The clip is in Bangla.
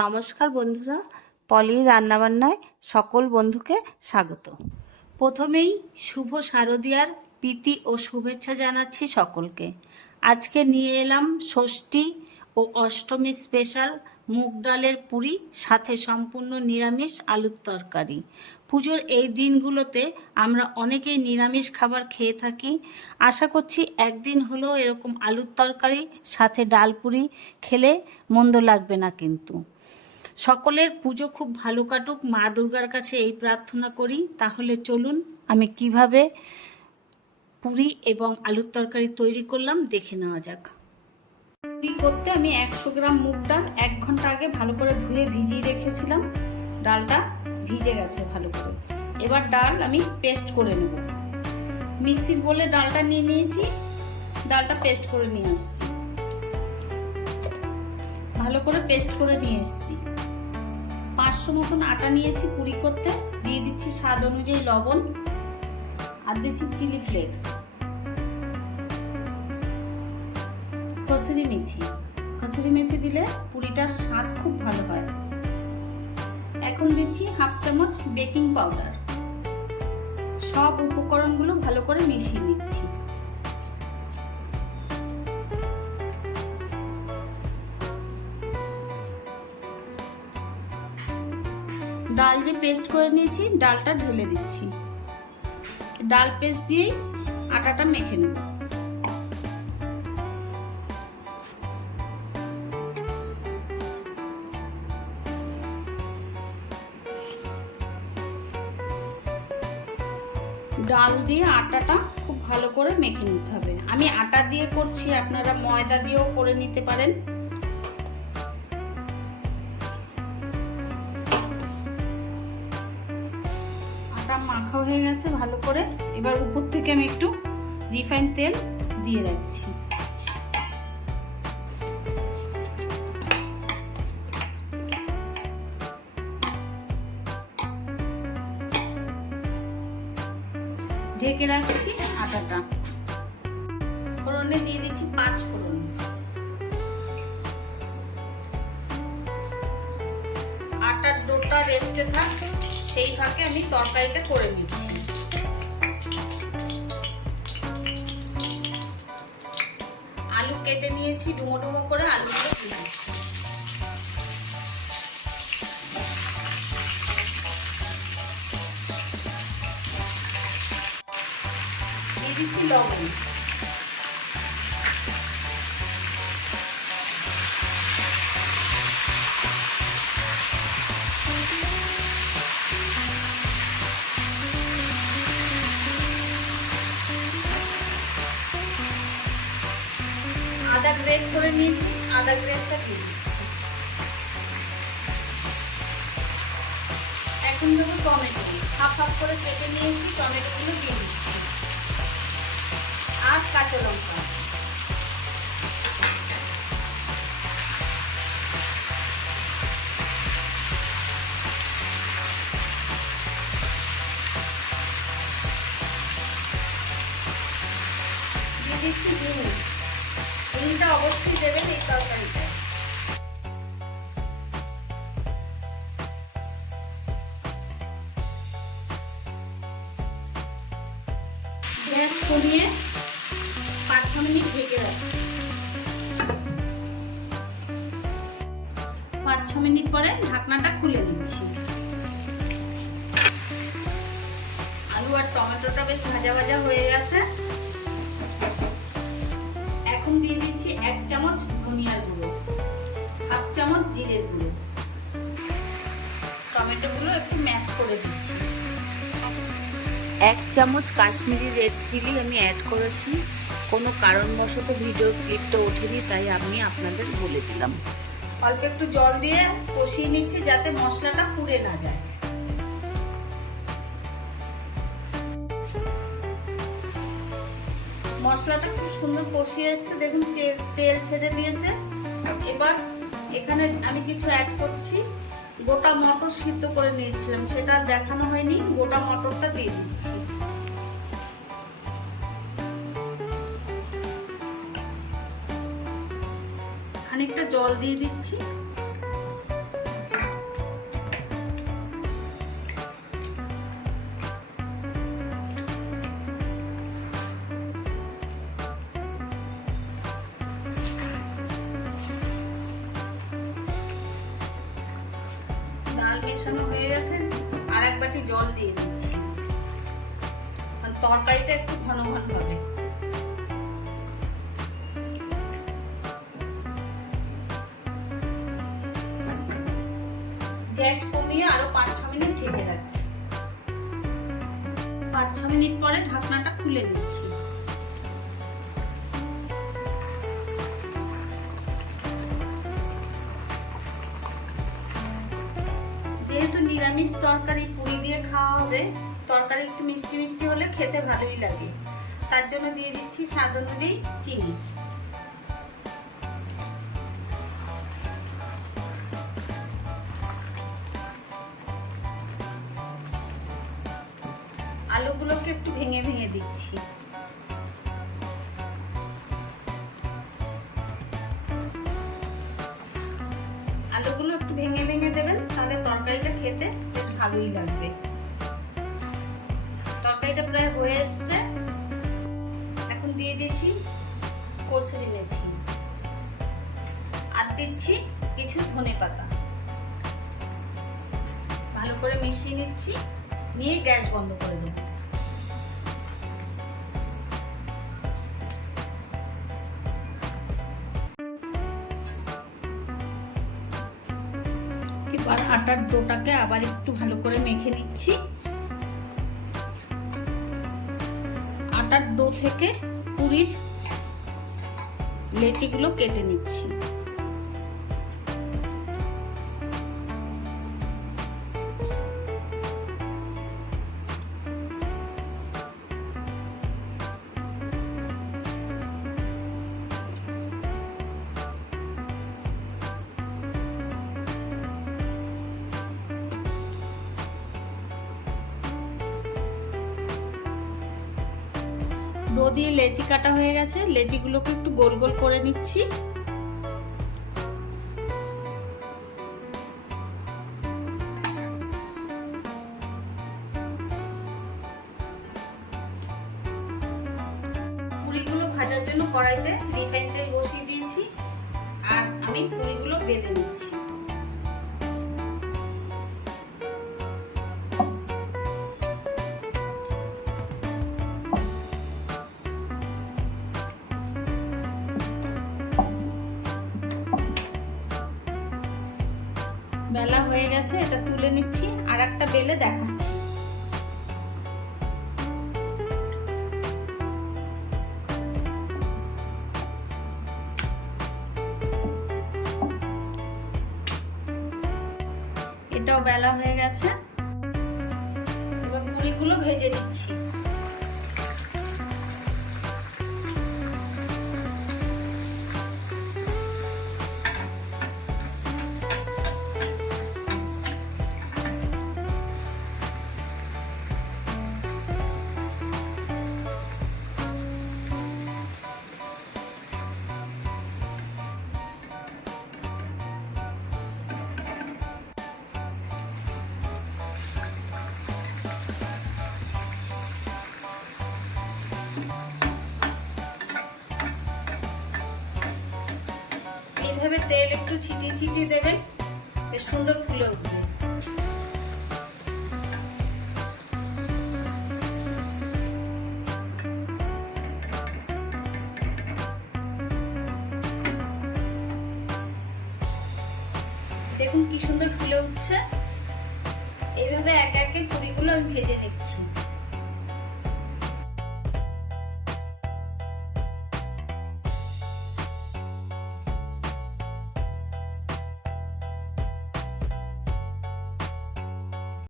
নমস্কার বন্ধুরা, পলির রান্নাবান্নায় সকল বন্ধুকে স্বাগত। প্রথমেই শুভ শারদীয়ার প্রীতি ও শুভেচ্ছা জানাচ্ছি সকলকে। আজকে নিয়ে এলাম ষষ্ঠী ও অষ্টমী স্পেশাল মুগ ডালের পুরি, সাথে সম্পূর্ণ নিরামিষ আলুর তরকারি। পুজোর এই দিনগুলোতে আমরা অনেকেই নিরামিষ খাবার খেয়ে থাকি। আশা করছি একদিন হলেও এরকম আলুর তরকারি সাথে ডাল পুরি খেলে মন্দ লাগবে না। কিন্তু সকলের পুজো খুব ভালো কাটুক, মা দুর্গার কাছে এই প্রার্থনা করি। তাহলে চলুন আমি কিভাবে পুরি এবং আলুর তরকারি তৈরি করলাম দেখে নেওয়া যাক। পুরি করতে আমি 100 গ্রাম মুগ ডাল 1 ঘন্টা আগে ভালো করে ধুয়ে ভিজিয়ে রেখেছিলাম। ডালটা ভিজে গেছে ভালো করে। এবার ডাল আমি পেস্ট করে নেব। মিক্সির বোলে ডালটা নিয়ে নিয়েছি, ডালটা পেস্ট করে নিয়ে আসছি। ভালো করে পেস্ট করে নিয়ে এসেছি। 500 মতন আটা নিয়েছি পুরি করতে। দিয়ে দিচ্ছি স্বাদ অনুযায়ী লবণ, আর দিচ্ছি চিলি ফ্লেক্স, কসুরি মেথি। কসুরি মেথি দিলে পুরিটার স্বাদ খুব ভালো হয়। এখন দিচ্ছি 1/2 চামচ বেকিং পাউডার। সব উপকরণগুলো ভালো করে মিশিয়ে নিচ্ছি। ডাল যে পেস্ট করে নিয়েছি, ডালটা ঢেলে দিচ্ছি। ডাল পেস্ট দিয়ে আটাটা মেখে নেব। ডাল দিয়ে আটাটা খুব ভালো করে মেখে নিতে হবে। আমি আটা দিয়ে করছি, আপনারা ময়দা দিয়েও করে নিতে পারেন। আটা মাখা হয়ে গেছে ভালো করে। এবার উপর থেকে আমি একটু রিফাইন তেল দিয়ে রাখছি। ঢেকে রাখছি আটাটা। ফোড়নে দিয়ে দিচ্ছি 5 ফোড়ন। আটার ডোটা রেস্টে থাক, সেই ফাঁকে আমি তরকারিটা করে নিচ্ছি। আলু কেটে নিয়েছি ডুমো ডুমো করে, আলুগুলো দিয়ে দিচ্ছি। দিয়ে দিচ্ছি লবণ। আদা গ্রেট করে নিয়েছি, আদা গ্রেটটা দিয়ে দিচ্ছি। এখন দেবো টমেটো। হাফ হাফ করে কেটে নিয়েছি, টমেটোগুলো দিয়ে দিচ্ছি। আর কাঁচা লঙ্কা। দিয়ে দিচ্ছি নুন। নুনটা অবশ্যই দেবেন এই তরকারিটায়। গ্যাস কমিয়ে 5-6 মিনিট ঢেকে রাখছি। 5-6 মিনিট পরে ঢাকনাটা খুলে দিচ্ছি। আলু আর টমেটোটা বেশ ভাজা ভাজা হয়ে গেছে। এখন দিয়ে দিচ্ছি 1 চামচ ধনিয়ার গুঁড়ো, 1/2 চামচ জিরের গুঁড়ো। টমেটোগুলো একটু ম্যাশ করে দিচ্ছি। 1 চামচ কাশ্মীরি রেড চিলি আমি অ্যাড করেছি। কোনো কারণবশত ভিডিওর ক্লিপটা ওঠেনি, তাই আমি আপনাদের বলে দিলাম। অল্প একটু জল দিয়ে কষিয়ে নিচ্ছি যাতে মশলাটা পুড়ে না যায়। মশলাটা খুব সুন্দর কষিয়ে এসছে, দেখুন তেল ছেড়ে দিয়েছে। এবার এখানে আমি কিছু অ্যাড করছি। গোটা মটর সিদ্ধ করে নিয়েছিলাম, সেটা দেখানো হয়নি। গোটা মটরটা দিয়ে দিচ্ছি। খানিকটা জল দিয়ে দিচ্ছি। মেশানো হয়ে গেছে, আর এক বাটি জল দিয়ে দিচ্ছি, তরকারিটা একটু ঘন ঘন হবে। গ্যাস কমিয়ে আরো 5-6 মিনিট ঢেকে রাখছি। 5-6 মিনিট পরে ঢাকনাটা খুলে দিচ্ছি। যেহেতু নিরামিষ তরকারি পুরি দিয়ে খাওয়া হবে, তরকারি একটু মিষ্টি মিষ্টি হলে খেতে ভালোই লাগে, তার জন্য দিয়ে দিচ্ছি স্বাদ অনুযায়ী চিনি। আলুগুলোকে একটু ভেঙে ভেঙে দিচ্ছি। আলুগুলো একটু ভেঙে ভেঙে দেবেন, তাহলে তরকারিটা খেতে বেশ ভালোই লাগবে। তরকারিটা প্রায় হয়ে এসছে, এখন দিয়ে দিচ্ছি কসুরি মেথি, আর দিচ্ছি কিছু ধনেপাতা। ভালো করে মিশিয়ে নিচ্ছি, নিয়ে গ্যাস বন্ধ করে দেব। এবার আটার ডোটাকে আবার একটু ভালো করে মেখে নিচ্ছি। আটার ডো থেকে পুরির লেচিগুলো কেটে নিচ্ছি। ডো দিয়ে লেচি কাটা হয়ে গেছে, লেচিগুলোকে একটু গোল গোল করে নিচ্ছি। পুরিগুলো ভাজার জন্য কড়াইতে রিফাইন তেল বসিয়ে দিয়েছি, আর আমি পুরিগুলো বেলে নিচ্ছি। বেলা হয়ে গেছে, এটা তুলে নিচ্ছি, আর একটা বেলে দেখাচ্ছি। এটাও বেলা হয়ে গেছে, এবার পুরিগুলো ভেজে নিচ্ছি। এইভাবে তেল একটু ছিটিয়ে ছিটিয়ে দেবেন, বেশ সুন্দর ফুলে উঠবে। দেখুন কি সুন্দর ফুলে উঠছে। এইভাবে একে একে পুরিগুলো আমি ভেজে নিচ্ছি।